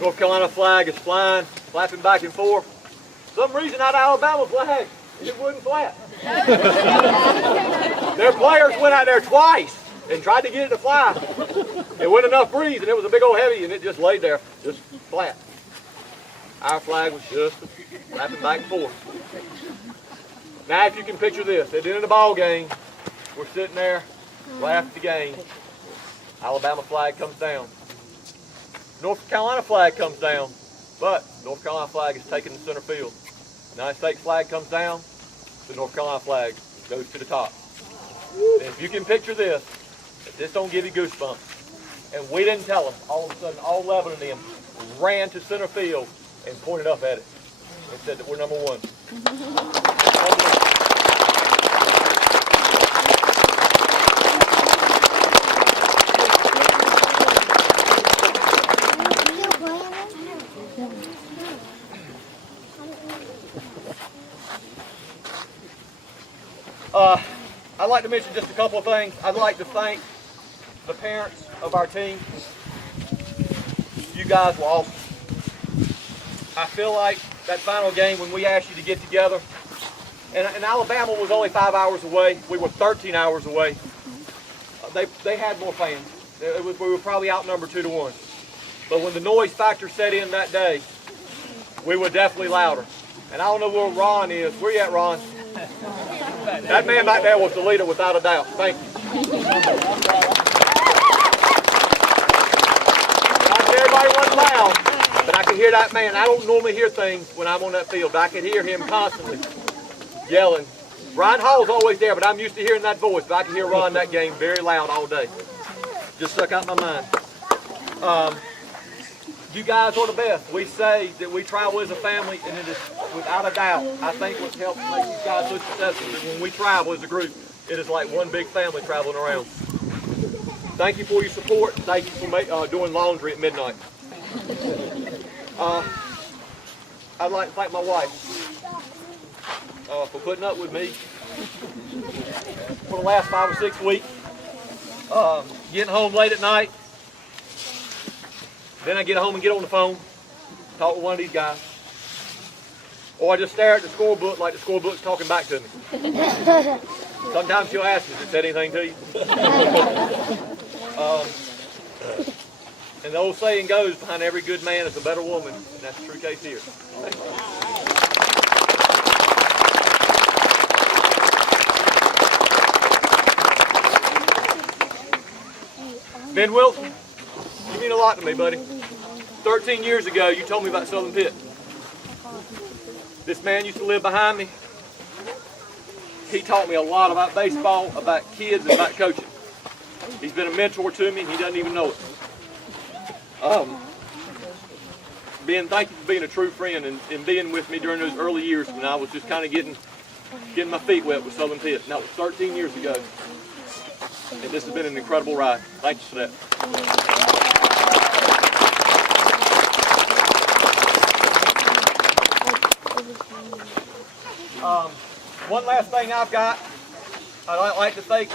North Carolina flag is flying, flapping back and forth. For some reason, that Alabama flag, it wouldn't flap. Their players went out there twice and tried to get it to fly. It wasn't enough breeze, and it was a big old heavy, and it just laid there, just flat. Our flag was just flapping back and forth. Now, if you can picture this, at the end of the ball game, we're sitting there, right after the game. Alabama flag comes down. North Carolina flag comes down, but North Carolina flag is taken to center field. United States flag comes down, the North Carolina flag goes to the top. And if you can picture this, if this don't give you goosebumps, and we didn't tell them, all of a sudden all 11 of them ran to center field and pointed up at it and said that we're number one. I'd like to mention just a couple of things. I'd like to thank the parents of our team. You guys were awesome. I feel like that final game when we asked you to get together, and Alabama was only 5 hours away. We were 13 hours away. They had more fans. We were probably outnumbered 2-1. But when the noise factor set in that day, we were definitely louder. And I don't know where Ron is. Where you at, Ron? That man back there was the leader without a doubt. Thank you. Everybody wasn't loud, but I could hear that man. I don't normally hear things when I'm on that field, but I could hear him constantly yelling. Brian Hall's always there, but I'm used to hearing that voice, but I can hear Ron that game very loud all day. Just stuck out my mind. You guys are the best. We say that we travel as a family, and it is without a doubt, I think what's helped make these guys so successful is when we travel as a group, it is like one big family traveling around. Thank you for your support. Thank you for doing laundry at midnight. I'd like to thank my wife for putting up with me for the last 5 or 6 weeks. Getting home late at night. Then I get home and get on the phone, talk with one of these guys. Or I just stare at the scorebook like the scorebook's talking back to me. Sometimes she'll ask me, has it said anything to you? And the old saying goes, behind every good man is a better woman, and that's the true case here. Ben Wilson, you mean a lot to me, buddy. 13 years ago, you told me about Southern Pitt. This man used to live behind me. He taught me a lot about baseball, about kids, and about coaching. He's been a mentor to me, and he doesn't even know it. Ben, thank you for being a true friend and being with me during those early years when I was just kind of getting my feet wet with Southern Pitt. And that was 13 years ago. And this has been an incredible ride. Thank you for that. One last thing I've got. I'd like to thank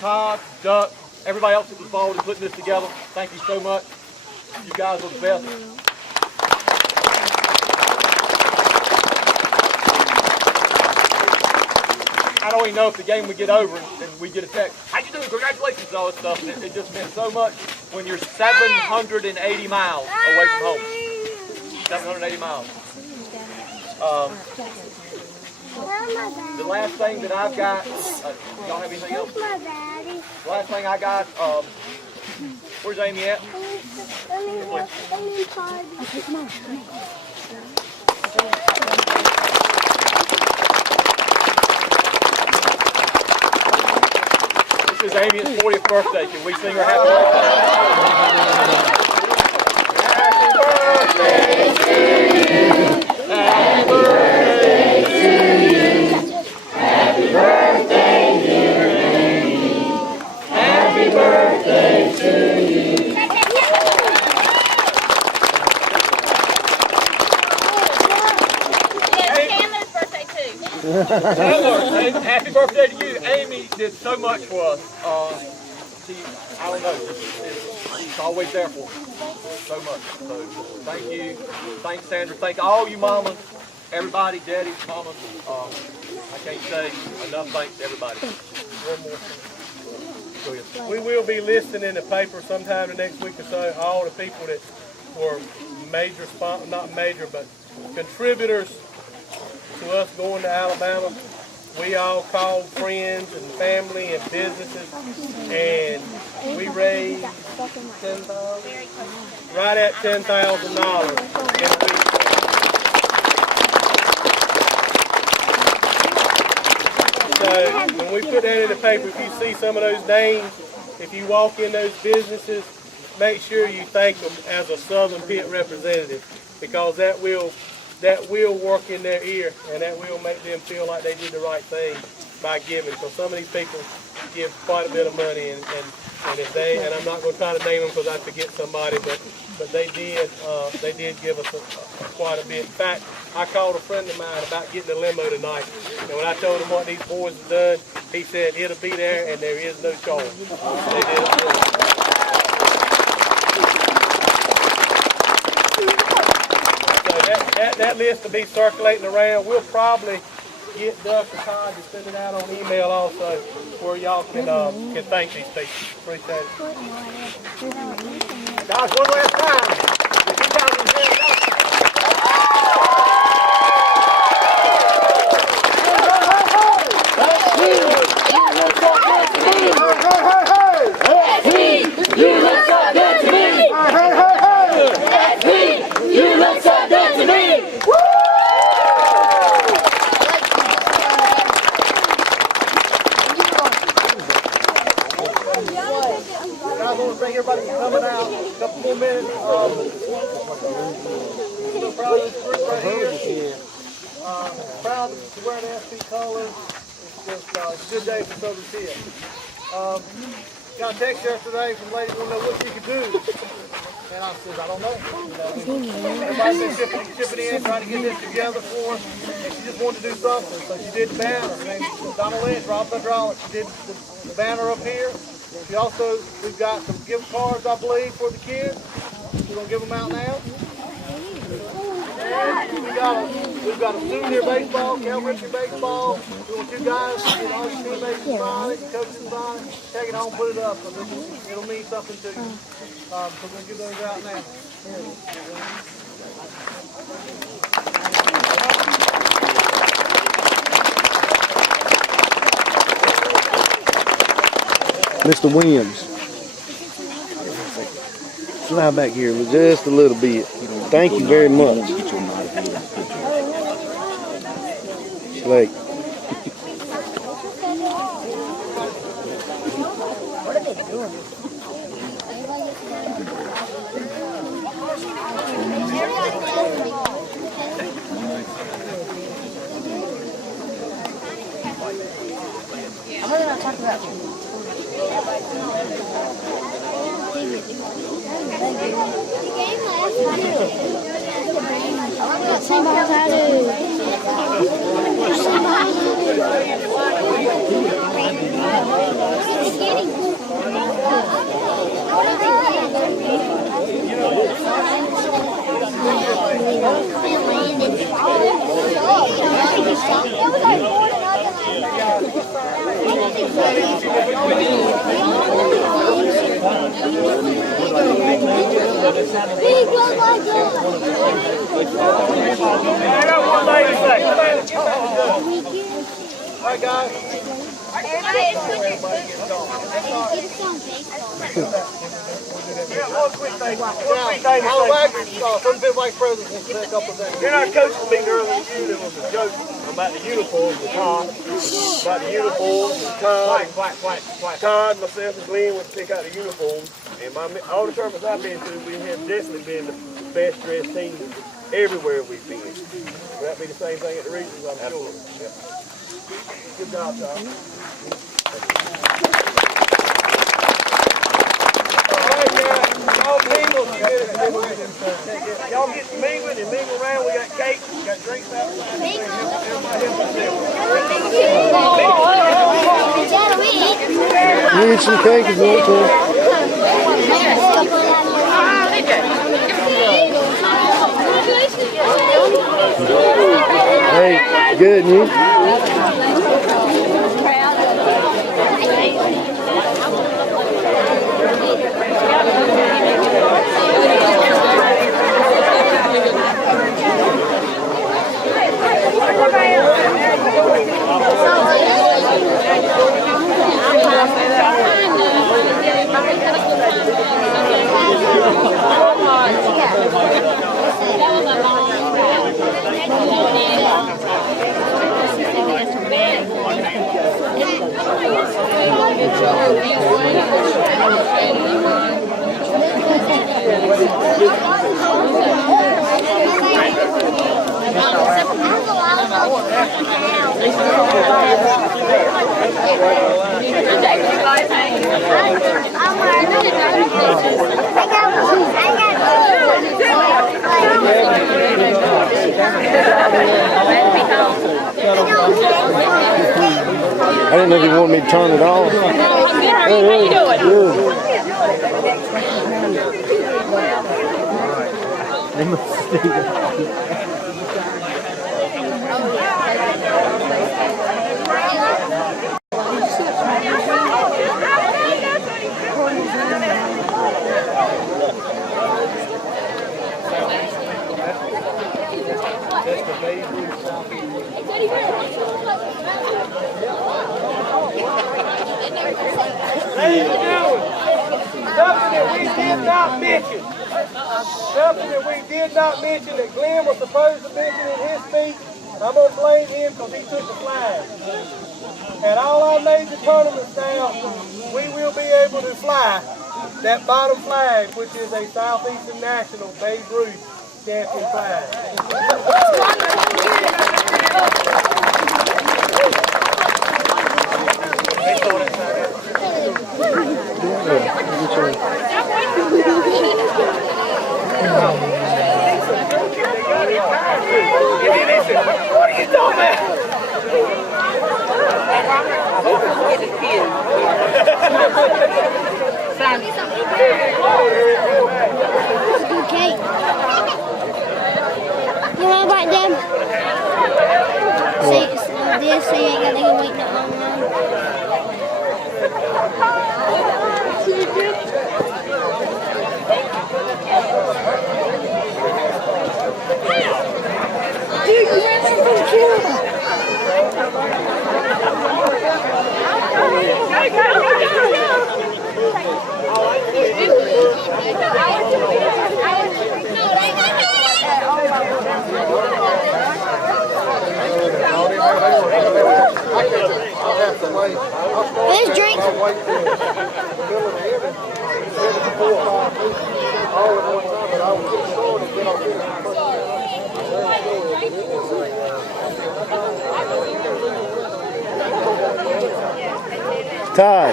Todd, Duck, everybody else that was involved in putting this together. Thank you so much. You guys are the best. I don't even know if the game would get over and we get a text, how you doing? Congratulations and all this stuff. And it just meant so much when you're 780 miles away from home. 780 miles. The last thing that I've got, y'all have anything else? The last thing I got, where's Amy at? This is Amy's 40th birthday. Can we sing her happy birthday? Happy birthday to you. Happy birthday to you. Happy birthday, dear Amy. Happy birthday to you. Chandler's birthday too. Chandler, happy birthday to you. Amy did so much for us. I don't know. He's always there for us so much. So thank you. Thanks, Sandra. Thank all you mamas, everybody, daddies, mamas. I can't say enough thanks to everybody. One more. Go ahead. We will be listing in the paper sometime the next week or so all the people that were major, not major, but contributors to us going to Alabama. We all called friends and family and businesses, and we raised right at $10,000 in a week. So when we put that in the paper, if you see some of those names, if you walk in those businesses, make sure you thank them as a Southern Pitt representative, because that will work in their ear, and that will make them feel like they did the right thing by giving. So some of these people give quite a bit of money, and if they, and I'm not going to try to name them because I forget somebody, but they did give us quite a bit. In fact, I called a friend of mine about getting a limo tonight, and when I told him what these boys have done, he said it'll be there and there is no charge. They did it. So that list will be circulating around. We'll probably get Doug or Todd to send it out on email also, where y'all can thank these people. Appreciate it. Guys, one last time. You look so good to me. You look so good to me. I want to thank everybody for coming out. A couple more minutes. So proud of this group right here. Proud to wear the SP colors. It's just a good day for Southern Pitt. Got a text yesterday from a lady who wanted to know what she could do. And I said, I don't know. Everybody's been chipping in, trying to get this together for us. And she just wanted to do something. So she did the banner. Her name's Donna Lynch, Rob Hydraulics. She did the banner up here. She also, we've got some gift cards, I believe, for the kids. We're going to give them out now. And we've got a souvenir baseball, Cal Ripley baseball. We want you guys to get all your teammates to sign it, your coaches to sign it, take it home, put it up, because it'll mean something to you. So we're going to give those out now. Mr. Williams, slide back here just a little bit. Thank you very much. Slake. What are they doing? I'm going to talk about Alright guys. One quick thing. Al Wagner, from Pitt Vice President, wants to say a couple things. In our coaching meeting earlier, there was a joke about the uniforms and Todd. About the uniforms and Todd. Todd, myself, and Glenn went to pick out the uniforms. And all the tournaments I've been to, we have definitely been the best dressed team everywhere we've been. Will that be the same thing at the regions? I'm sure. Yep. Good job, Todd. Alright, guys. Y'all mingle. Y'all get to mingling and mingle around. We got cake, we got drinks outside. Everybody help You eat some cake if you want to. Good, and you? I didn't know if you wanted me to turn it off. How you doing? Good. Ladies and gentlemen, something that we did not mention. Something that we did not mention that Glenn was supposed to mention in his speech. I'm going to blame him because he took the flag. At all our major tournaments now, we will be able to fly that bottom flag, which is a Southeastern National Babe Ruth champion flag. What are you doing, man? Okay. You want to bite them? See, this, so you ain't got to wait that long. There's drinks. Ty,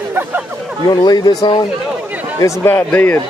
you want to leave this on? It's about dead.